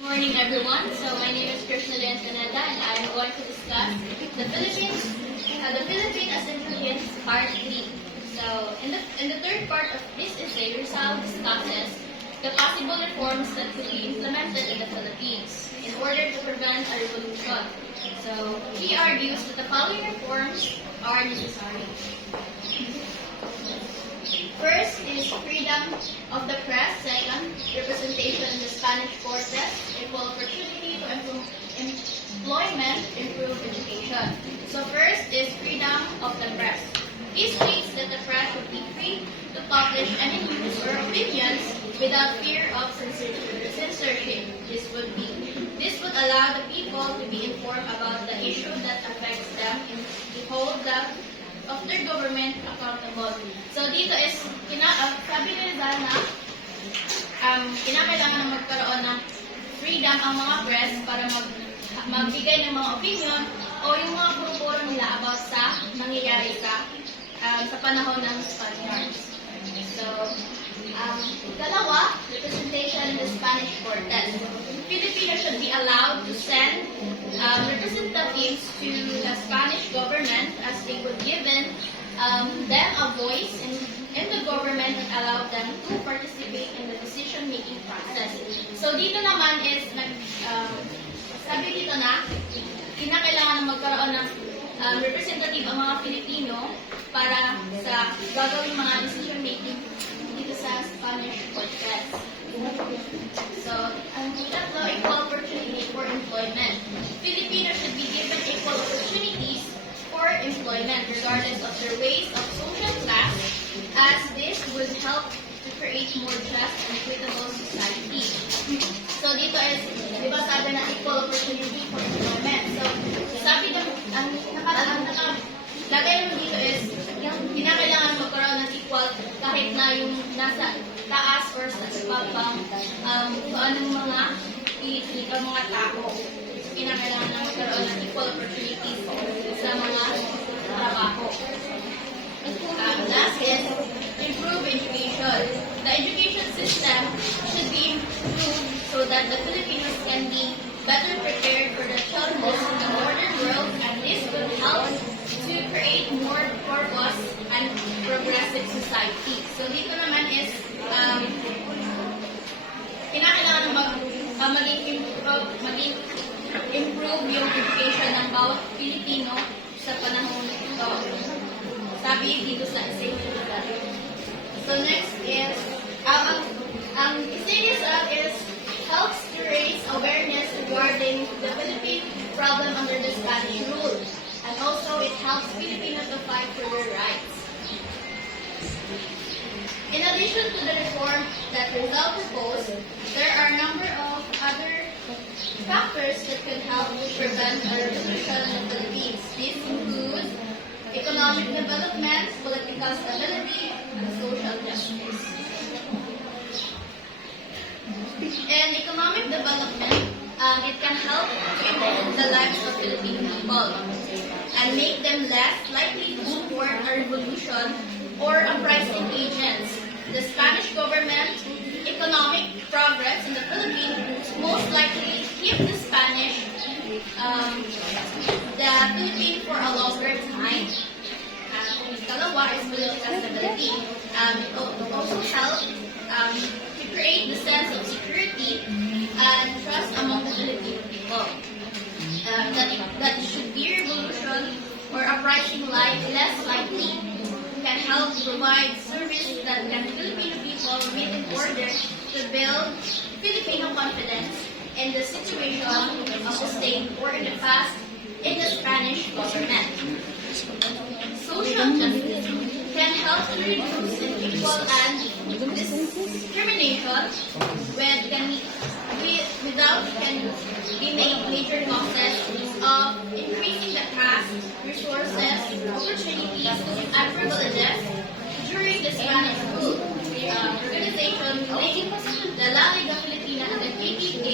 Good morning, everyone. So my name is Krishna Antoneta, and I am going to discuss the Philippine as Philippines Part 3. So in the third part of this essay, Rizal discusses the possible reforms that could be implemented in the Philippines in order to prevent a revolution. So he argues that the following reforms are necessary. First is freedom of the press. Second, representation in the Spanish Forces, equal opportunity to employment, improve education. So first is freedom of the press. This states that the press would be free to publish any news or opinions without fear of censorship. This would allow the people to be informed about the issue that affects them and to hold of their government accountable. So dito is, sabi ni Rizal na kinakailangan na magkaroon ng freedom ang mga press para magbigay ng mga opinion o yung mga puro nila about sa nangyayari sa panahon ng Spaniards. So, dalawa, representation in the Spanish Cortes. Filipinos should be allowed to send representatives to the Spanish government as they would given them a voice in the government and allow them to participate in the decision-making process. So dito naman is, sabi dito na, kinakailangan na magkaroon ng representative ang mga Pilipino para sa gagawin mga decision-making dito sa Spanish Cortes. So, ang tatlo, equal opportunity for employment. Filipinos should be given equal opportunities for employment regardless of their race of social class, as this would help to create more just and equitable society. So, dito is, di ba sabi na equal opportunity for employment. So, sabi na, ang nakalagay naman dito is, kinakailangan magkaroon ng equal kahit na yung nasa taas or sa babang kung anong mga pilipinig o mga tao. Kinakailangan na magkaroon ng equal opportunities sa mga trabaho. Last is improve education. The education system should be improved so that the Filipinos can be better prepared for the challenges in the modern world, and this will help to create more purpose and progressive society. So dito naman is kinakailangan maging improve yung education ng bawat Pilipino sa panahon ito. Sabi dito sa essay. So next is ang essay is helps to raise awareness regarding the Philippine problem under the Spanish rule, and also it helps Filipinos to fight for their rights. In addition to the reform that Rizal proposed, there are a number of other factors that could help to prevent a revolution in the Philippines. These include economic development, political stability, and social justice. In economic development, it can help to improve the lives of Filipino people and make them less likely to support a revolution or uprising agents. The Spanish government economic progress in the Philippines most likely keep the Philippines for a longer time. Dalawa is political stability. It also helps to create the sense of security and trust among the Filipino people. That should be revolution or uprising less likely, can help provide service that can Filipino people meet in order to build Filipino confidence in the situation of the state or in the past in the Spanish government. Social justice can help to reduce inequal and discrimination without can be made major causes of increasing the caste, resources, opportunities, and privileges during the Spanish rule. Organization relating the La Liga Filipina and the KKK